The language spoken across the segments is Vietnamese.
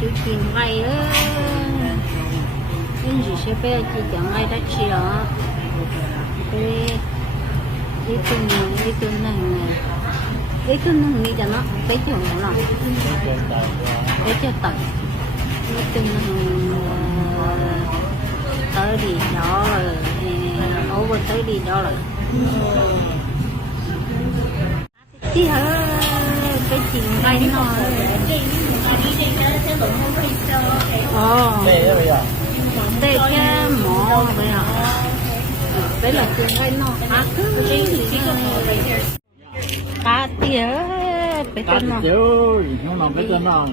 chú tiền ngay á cái gì sẽ bé chỉ chẳng ai đã chi đó cái ít tuần này ít tuần này nghĩ cho nó bé chồng nó bé cho tận ít tuần tới đi đó rồi over tới đi đó rồi tí hả cái chuyện ngay nó đây cái mỏ bây giờ đấy là chuyện ngay nó cá tía bé chân nó nó nằm bé chân nó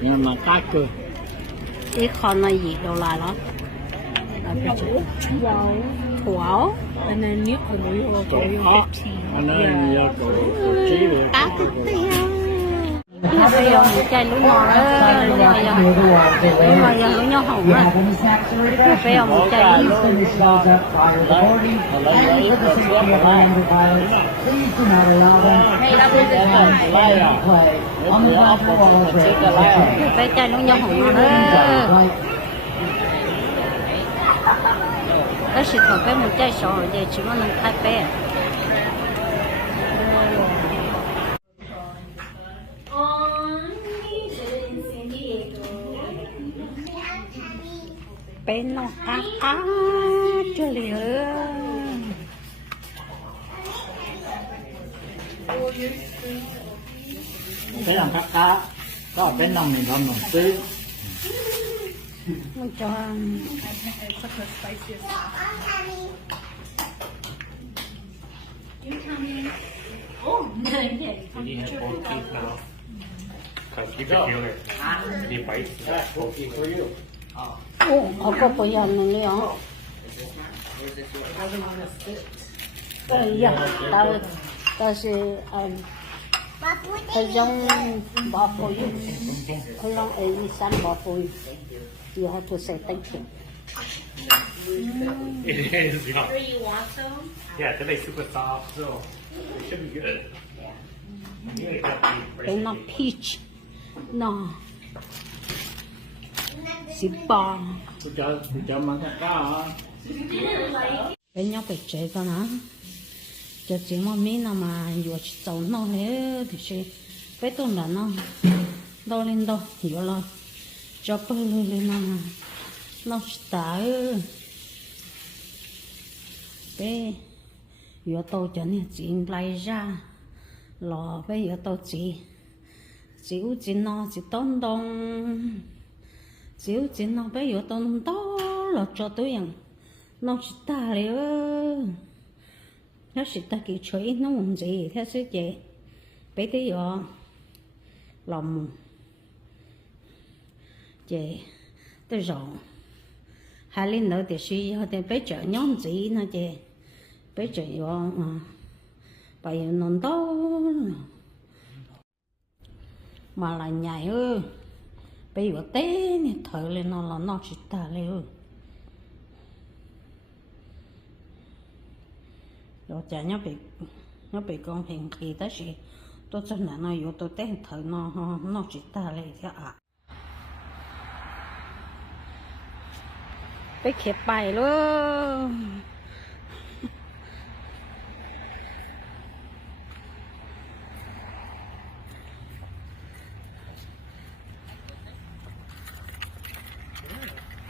nhưng mà cá cơ cái con này gì đâu lại đó thua And then you can do your anh ấy giờ cổ chí được cá cái tía bây giờ một chai lúa ngon đó lúa nho hồng á bây giờ một chai bây chai lúa nho hồng đó đó chỉ còn cái một chai sổ để chỉ có mình khai bé bên nó cá cho liều cái làm cá có ở bên nòng mình không nòng tươi mình cho You need to have both teeth now. So keep it together. Any bites? For you. ồ có bây giờ này nữa bây giờ ta sẽ thời gian bỏ phôi thời gian ấy sang bỏ phôi you have to say thank you It is. You want some? Yeah, they're super soft, so it should be good. cái nó peach nó xịt bò cho mà cá hả cái nhau phải chơi con á cho chỉ một miếng nào mà vừa trâu nó nữa thì sẽ bé tôm là nó đâu lên đâu vừa lo cho có lên nó tả bé vừa tàu cho nên chuyện lại ra lò bây giờ tàu chịu chuyện nó chỉ tốn đông chịu chuyện nó bây giờ tốn đó là cho tôi rằng nó chỉ ta liệu nó chỉ ta kỹ chơi nó muốn gì theo sự gì bây giờ lòng chị tôi rồi hai linh nữa thì suy họ thì bây giờ nhóm gì nó chị bây giờ bây giờ nó đó mà là nhảy ơi bây giờ té này thở lên nó là nó chỉ ta liệu rồi chả nó bị con hình thì đó chị tôi cho nó vô tôi té thở nó chỉ ta lên thế à bị khép bài luôn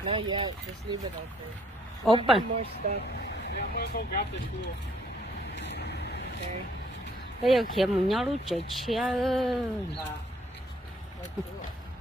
Not yet, just leave it open. open More stuff. Yeah, I'm gonna go grab the tool. Okay. bây giờ khép một nhau lúc chơi chia ơi Let's do it.